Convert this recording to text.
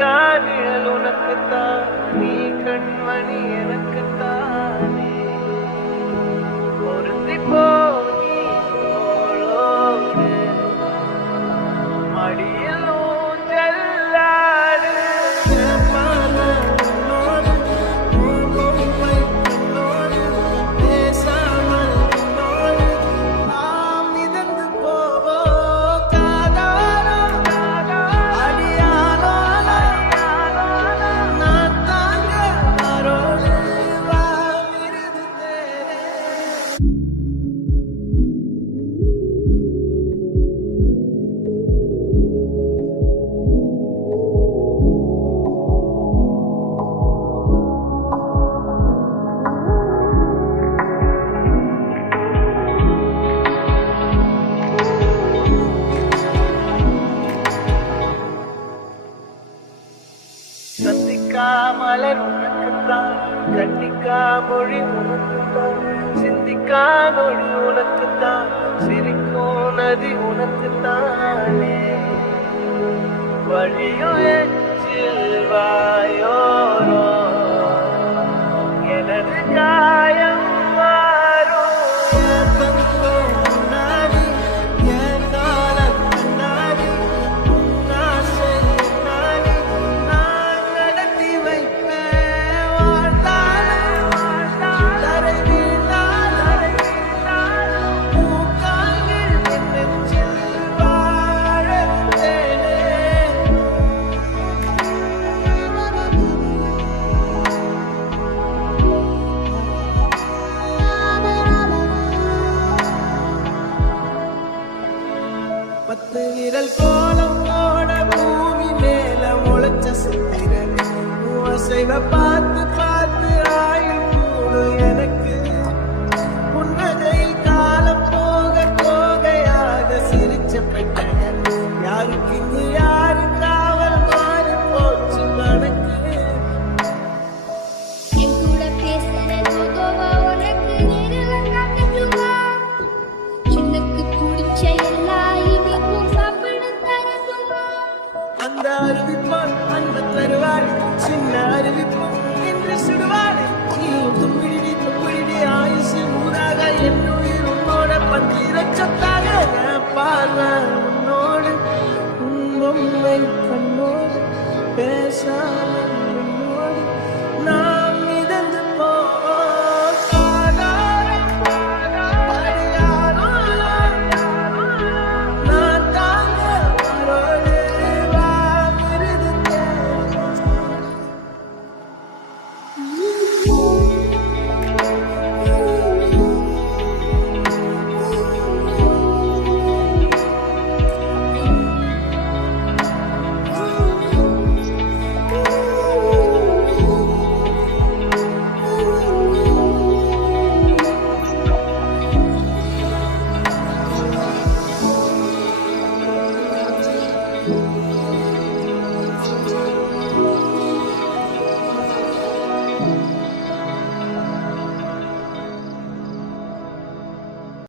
நிழல் உனக்குத்தான், நீ கண்மணி எனக்குத்தானே. பொருந்தி போ நீ தோளோடு, மடியில் ஊஞ்சலாடு. மலர் உனக்குத்தான், கண்டிக்கா மொழி உனக்குத்தான், சிந்திக்கா நொழி உனக்குத்தான், சிரிக்கும் நதி உனக்குத்தானே. வழியும் எச்சில் வாயோரோ எனது காயம் பத்து விரல் கோலம் போட பூமி மேல முளைச்ச சித்திரன் அசைவ பார்த்து பார்த்து ஆயுள் கூடு எனக்கு. புன்னகையில் காலம் போக போகையாக சிரிச்ச பெட்டகன் யாருக்கு இங்கு யாரு காவல் மாறி போச்சு கணக்கு. அந்த அறிவிப்பால் அந்த தருவாள் சின்ன அறிவிப்பும் என்று சுடுவாள். தும்பிடி தும்பிடி ஆயுசு ஊராக என்னுயிர் உன்னோட 10 லட்சத்தாக பார்வை உன்னோடு உன் பொம்மை கண்ணோடு பேச